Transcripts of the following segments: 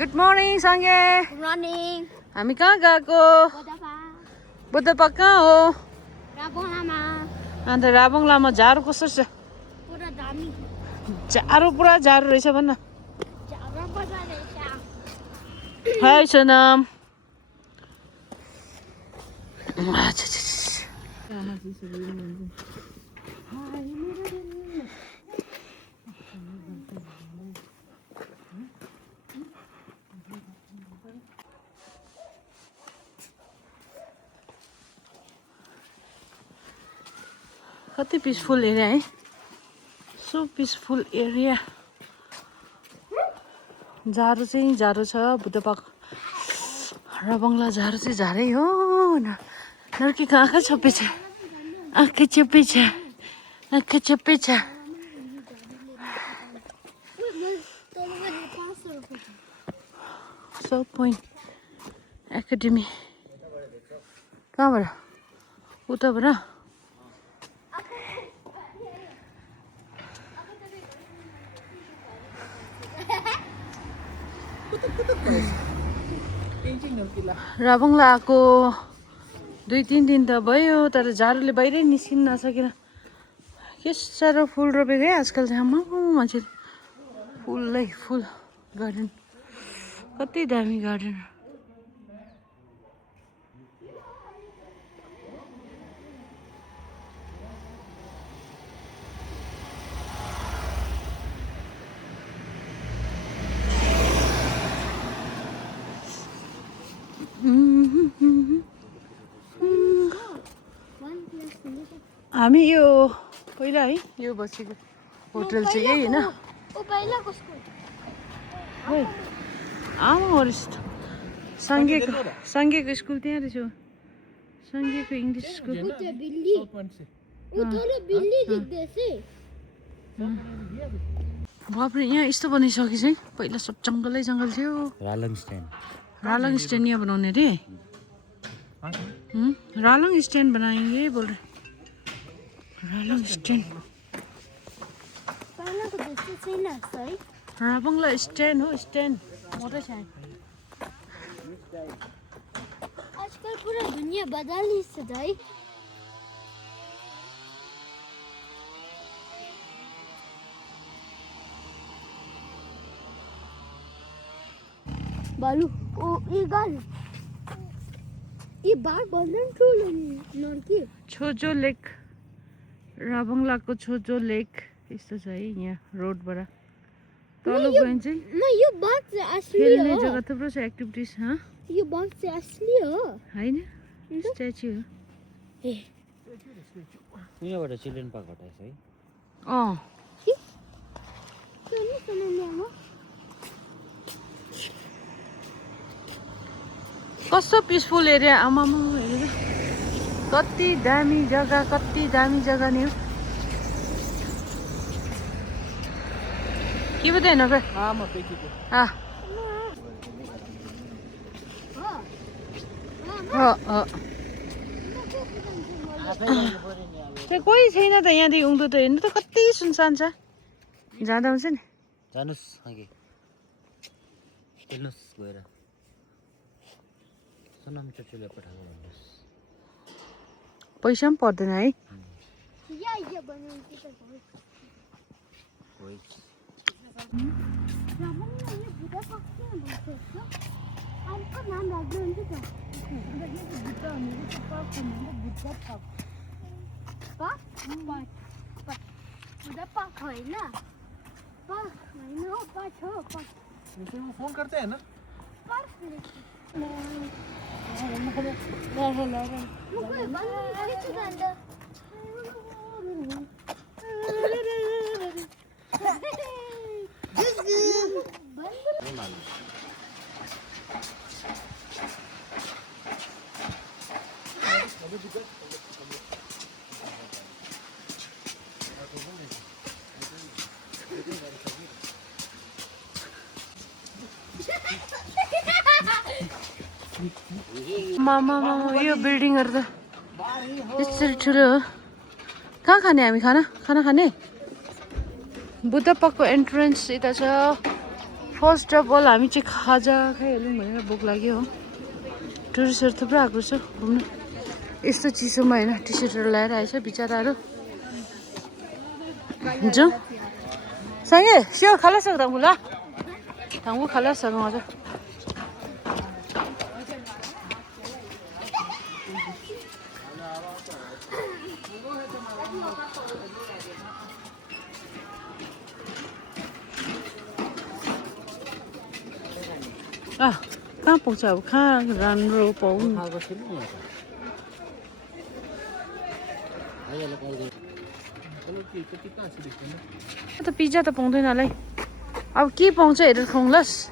Good morning सँगे running हामी कहाँ गएको बुद्ध पार्क कहाँ हो अन्त राबोङ लामा झारो कस्तो छ झारो पुरा झारो रहेछ भन्न हाय सनम कति पिसफुल एरिया है सो पिसफुल एरिया झारो चाहिँ झारो छ बुद्ध पार्क र बङ्गला झारो चाहिँ झारै हो नर्कीको आँखा छप्पे छ आँखा छप्पे छ आँखा छप्पे छ साउथ पोइन्ट एकाडेमी कहाँबाट उताबाट राबोङला आएको 2-3 दिन त भयो तर झारोले बाहिरै निस्किन नसकेर के साह्रो फुल रोपेको है आजकल चाहिँ मान्छे फुलै फुल गार्डन कति दामी गार्डन हामी यो पहिला है यो बसेको होटल चाहिँ यही होइन आमा सङ्गेको स्कुल त्यहाँ रहेछ सङ्गेको इङ्ग्लिस स्कुल बाप्रे यहाँ यस्तो बनाइसकेछ है पहिला सब जङ्गलै जङ्गल थियो रालङ स्ट्यान्ड यहाँ बनाउने रे रालङ स्ट्यान्ड बनाएंगे बोल रहे रालङ स्ट्यान्ड राबोङला स्ट्यान्ड हो स्ट्यान्ड मोटै छ आजकल पूरा दुनिया बदली से भाई बालू ओ ये गाल ये बार बंधन ठुलो नर्की छोजो लेक राबोङलाको छोजो लेक यस्तो छ है यहाँ रोडबाट तल गयो चाहिँ म यो बाग चाहिँ असली हो खेल्ने जग्गा थुप्रो छ एक्टिभिटिज ह यो बाग चाहिँ असली हो हैन स्ट्याच्यु हो ए यहाँबाट चिल्ड्रेन पार्क हटाएछ है कस्तो पिसफुल एरिया आमामा हेरेर कति दामी जग्गा नि हो के बताएन रे कोही छैन त यहाँदेखि उँधो त हेर्नु त कति सुनसान छ जाँदा हुन्छ नि जानुस् अघि हेर्नुस् गएर सोनाम चोचोले पठाएको भन्नुहोस् पैसा पनि पर्दैन है फोन करते हैं ना मामा यो बिल्डिङहरु त यसरी ठुलो हो कहाँ खाने हामी खाना खाने बुद्ध पार्कको एन्ट्रेन्स यता छ फर्स्ट अफ अल हामी चाहिँ खाजा खाइहालौँ भनेर भोक लाग्यो हो टुरिस्टहरू थुप्रो आएको छ घुम्नु यस्तो चिसोमा होइन टी सर्टहरू लगाएर आएछ बिचराहरू जाउँ सँगै स्यो खाला सक्दा ल 당구 갈랐어 맞아 아 깜빡 잡고 란로 뽕 त पिज्जा त पाउँदैन होला है अब के पाउँछ हेरेर खुवाउँलास्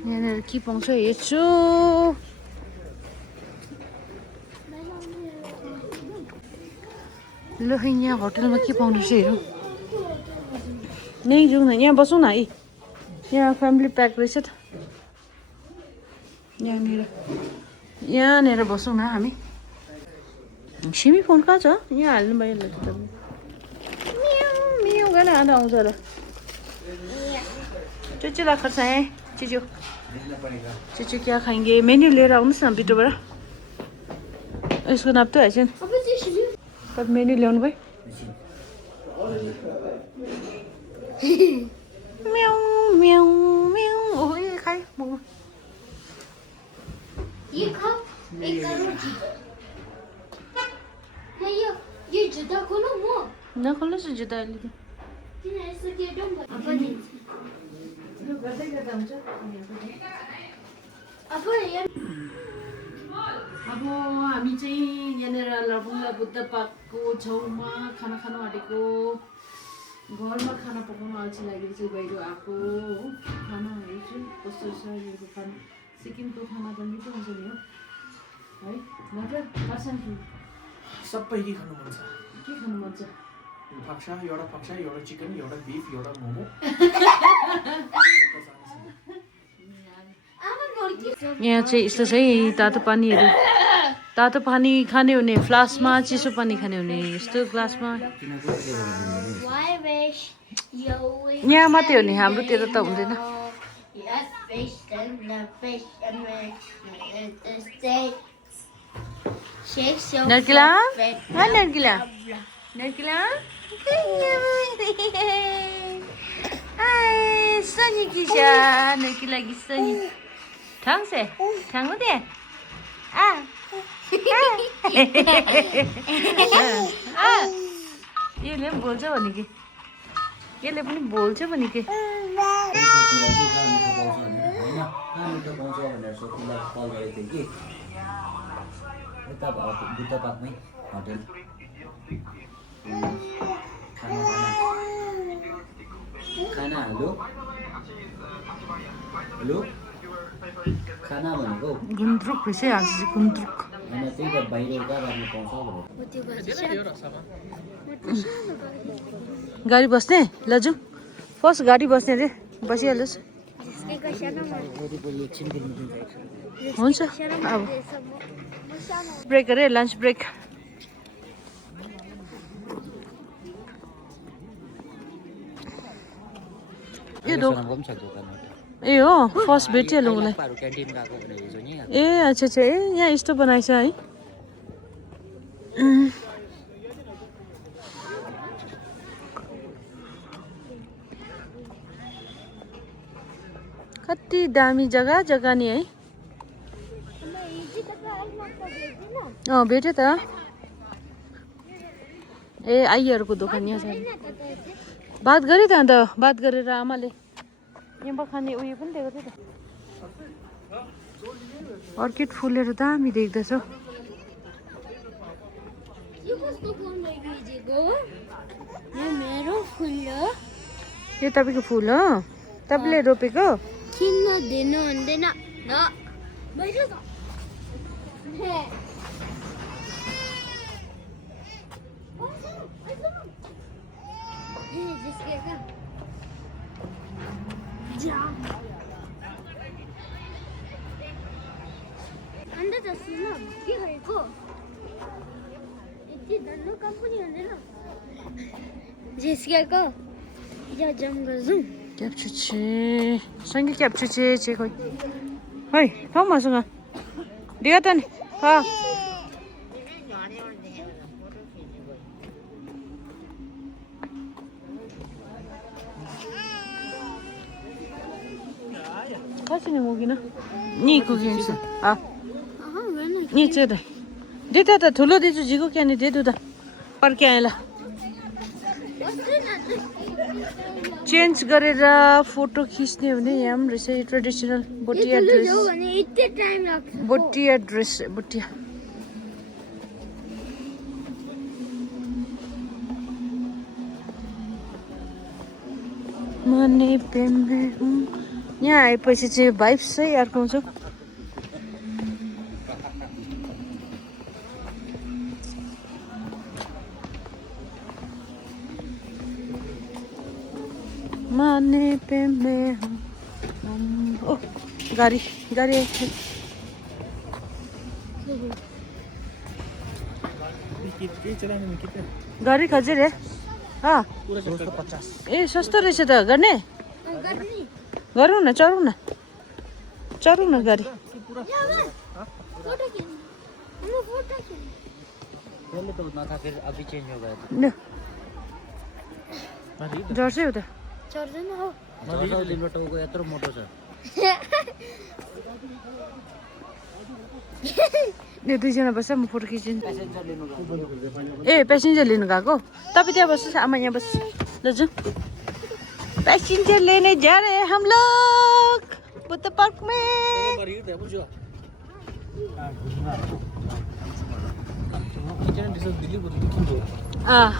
यहाँनिर के पाउँछ हेर्छु ल यहाँ होटलमा के पाउनु रहेछ हेरौँ नै जाउँ न यहाँ बसौँ न है यहाँ फ्यामिली प्याक रहेछ त यहाँनिर बसौँ न हामी सिमी फोन कहाँ छ यहाँ हाल्नु भयो ल मियाउ गर्न आधा आउँछ र चुचु ला खर्साए चुचु चुचु क्या खाएंगे मेन्यू लिएर आउनुहोस् न भित्रबाट यसको नाप त हैछ कति मेन्यू ल्याउनु भयो म्याउ म्याउ म्याउ ओहो ये खाए मोमो ये खा एक करो जी है ये जुदा खोलो मो नखोल्नुहोस् न जुत्ता अहिले किन यसो के डम पनि गर्दै गर्दा हुन्छ अब हामी चाहिँ यहाँनिर लबुङ्ला बुद्ध पार्कको छेउमा खाना खानु आँटेको घरमा खाना पकाउनु अल्छी लागेर चाहिँ बाहिर आएको हो खाना हेर्छु कस्तो छ यहाँको खाना सिक्किमको खाना त मिठो हुन्छ नि हो है मजा आसान सबै के खानु मन छ के खानु मन छ फाक्सा एउटा चिकन एउटा बिफ एउटा मोमो यहाँ चाहिँ यस्तो छ है तातो पानी खाने हुने फ्लास्कमा चिसो पानी खाने हुने यस्तो ग्लासमा यहाँ मात्रै हो नि हाम्रोतिर त हुँदैन नर्किला नर्किला नर्किला सनी की जा नर्किला की सनी ठाङसे ठाङो दे यसले पनि बोल्छ भने के यसले पनि बोल्छ भने के बुद्ध पार्कमै होटेल खाना हेलो हेलो खाना भनेको गुन्द्रुक रहेछ आज चाहिँ गुन्द्रुक होइन त्यही त बाहिर कहाँ राख्नु पाउँछ भनेर गाडी बस्ने ल जाउँ फर्स्ट गाडी बस्ने रे बसिहाल्नुहोस् हुन्छ अब ब्रेक अरे लन्च ब्रेक ए हो फर्स्ट भेटिहालौँ उसलाई ए अच्छा अच्छा ए यहाँ यस्तो बनाएछ है कति दामी जग्गा नि है भेट्यो त ए आइहरूको दोकान यहाँ छ बात गरेँ त अन्त बात गरेर आमाले यहाँ खाने उयो पनि दिएको थियो त अर्किड फुलहरू दामी देख्दछ यो तपाईँको फुल हो तपाईँले रोपेको किन दिनु हुँदैन न बाहिर त अन्त त सुन के गरेको यति धन्नु काम पनि हुँदैन जिस्केको या जङ्गल जाउँ क्याप्चुचे सँगै क्याप्चुचे चाहिँ खोइ है खाऊ मसँग दियो त नि कसरी मुगिन नि कुकिन्छ नि चाहिँ त दे त ठुलो दिन्छु झिको क्या नि दे दु त पर्क्याएला चेन्ज गरेर फोटो खिच्ने भने यहाँ पनि रहेछ ट्रेडिसनल बोटिया ड्रेस बोटिया ड्रेस बोटिया मने प्रेम यहाँ आएपछि चाहिँ भाइब्स चाहिँ अर्को हुन्छ माने पे मैं हूँ ओ गाड़ी गाड़ी गाडी खजेर हाँ ए सस्तो रहेछ त गर्ने गरौँ न चढौँ न गाडी पहले तो उतना था फिर अभी चेंज हो गया था न जर्सी हो त चढ्दैन हो दिनबाट ऊको यत्रो मोटो छ यो दुईजना बस्छ म फोटो खिचिदिन्छु ए प्यासेन्जर लिनु गएको तपाईँ त्यहाँ बस्नुहोस् आमा यहाँ बस्छ दाजु पैसेंजर लेने जा रहे हैं हम लोग बुद्ध पार्क में हाँ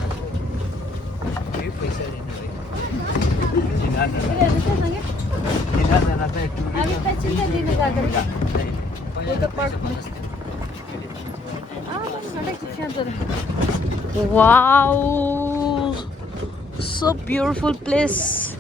wow, so beautiful place.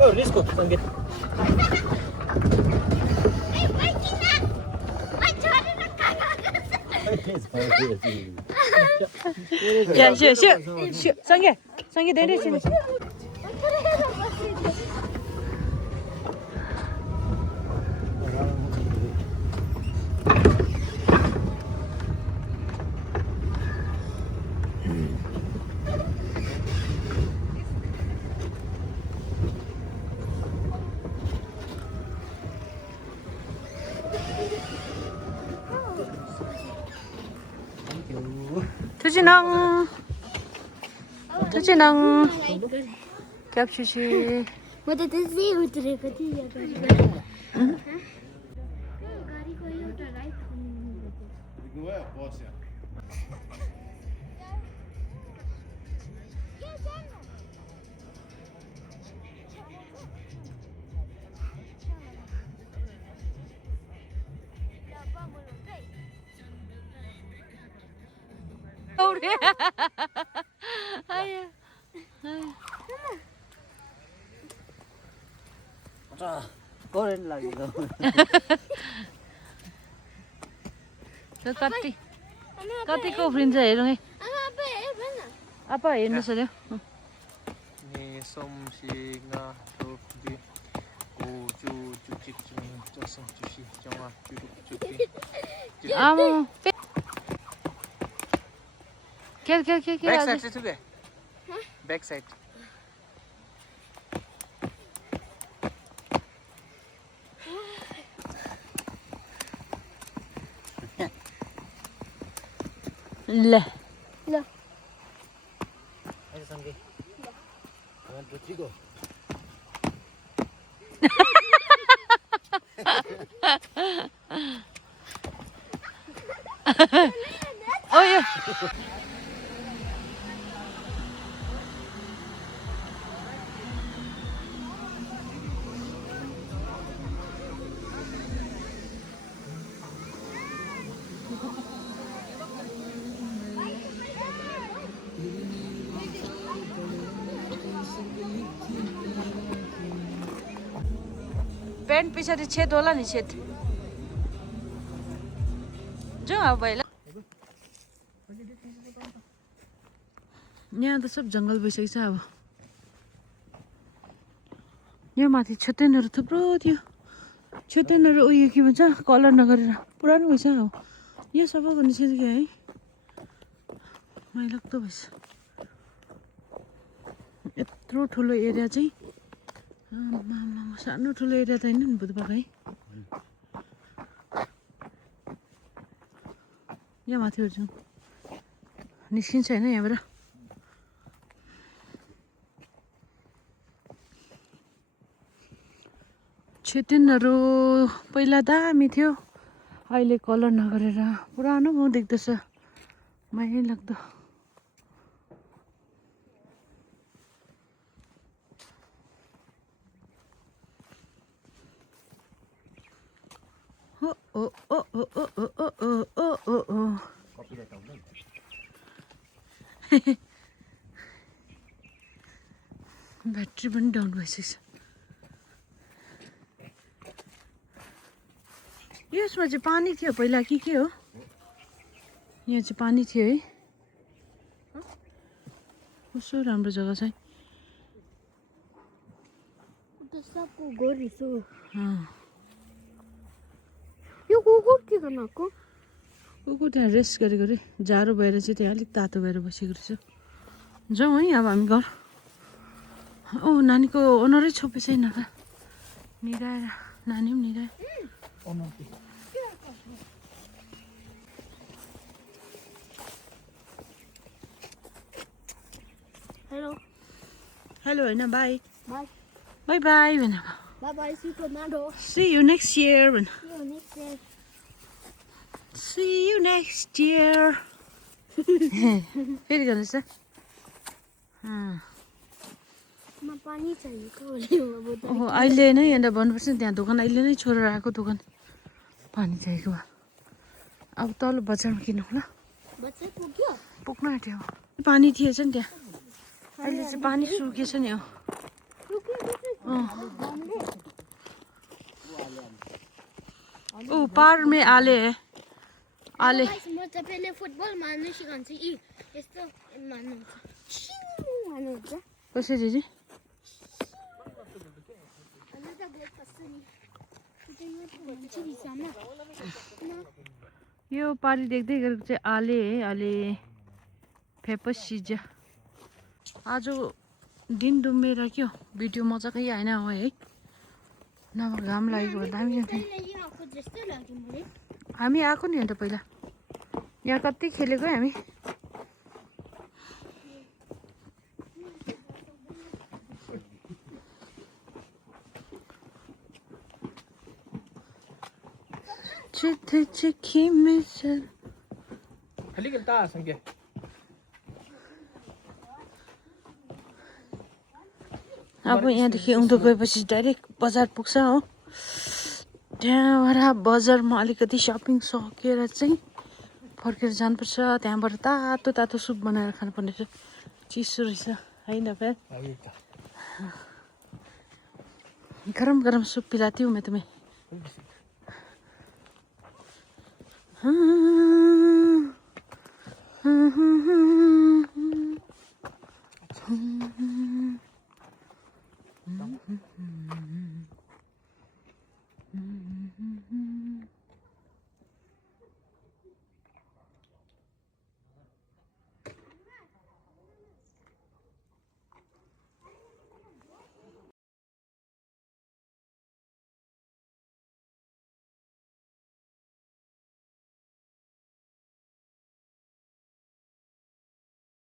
Oh, let's go. Sangeet. Yeah, sure. Sangeet, there is. 투진왕 캡슈시 म त त्यसै उत्रेको थिएँ गाडीको एउटा राइट करेन्ट लाग्यो कतिको उफ्रिन्छ हेरौँ है आपा हेर्नुहोस् अरे Back side. ल ल भित्रीको ओ यो पेन्ट पछाडि छेद होला नि छेद जाउँ अब भाइ ल यहाँ त सब जङ्गल भइसकेको छ अब यहाँ माथि छेतेनहरू थुप्रो थियो छेतेनहरू उयो के भन्छ कलर नगरेर पुरानो भएछ अब यहाँ सबैको निस्किसक्यो है मैलाग्दो भएछ यत्रो ठुलो एरिया चाहिँ सानो ठुलो एरिया त होइन नि बुधबार है यहाँ माथिबाट जाउँ निस्किन्छ होइन यहाँबाट छेतेनहरू पहिला दामी थियो अहिले कलर नगरेर पुरानो गाउँ देख्दैछ माया लाग्दो ओ ओ ओ ओ ओ ओ ओ ओ ओ ओ ब्याट्री पनि डाउन भइसकेछ यसमा चाहिँ पानी थियो पहिला के हो यहाँ चाहिँ पानी थियो है कस्तो राम्रो जग्गा छ है यो कुकुर के गर्नको कुकुर त्यहाँ रेस्ट गरेको रे जाडो भएर चाहिँ त्यहाँ अलिक तातो भएर बसेको रहेछ जाउँ है अब हामी घर ओ नानीको ओनरै छोपे छैन त निराएर नानी पनि निरायो हेलो हेलो होइन बाई बाई बाई बाई भन bye bye see tomato see you next year भन यो next see you next year फेरि गर्नुहोस् त मा पानी चाहिएको ओहो अहिले नै यहाँनिर भन्नुपर्छ नि त्यहाँ दोकान अहिले नै छोडेर आएको दोकान पानी चाहिएको भए अब तल बजारमा किनौँ ल बच्चा पुग्यो पुग्नु आँट्यो पानी थिएछ नि त्यहाँ अहिले चाहिँ पानी सुकेछ नि ओ पार में आले आले म तपाईँले फुटबल मार्नु सिकाउँछु यी यस्तो मार्नुहुन्छ मार्नुहुन्छ कसरी चाहिँ यो पारी देख्दै गरेको चाहिँ आले है आले फेपस सिज आज दिन डुम्मेर के हो भिडियो मजाकै आएन हो है नभए घाम लागेको भए दामी थियो हामी आएको नि अन्त पहिला यहाँ कति खेलेको है हामी अब यहाँदेखि उँधो गएपछि डाइरेक्ट बजार पुग्छ हो त्यहाँबाट बजारमा अलिकति सपिङ सकेर चाहिँ फर्केर जानुपर्छ त्यहाँबाट तातो तातो सुप बनाएर खानुपर्ने रहेछ चिसो रहेछ होइन फेरि गरम गरम सुप पिलाती हूँ मैं तुम्हें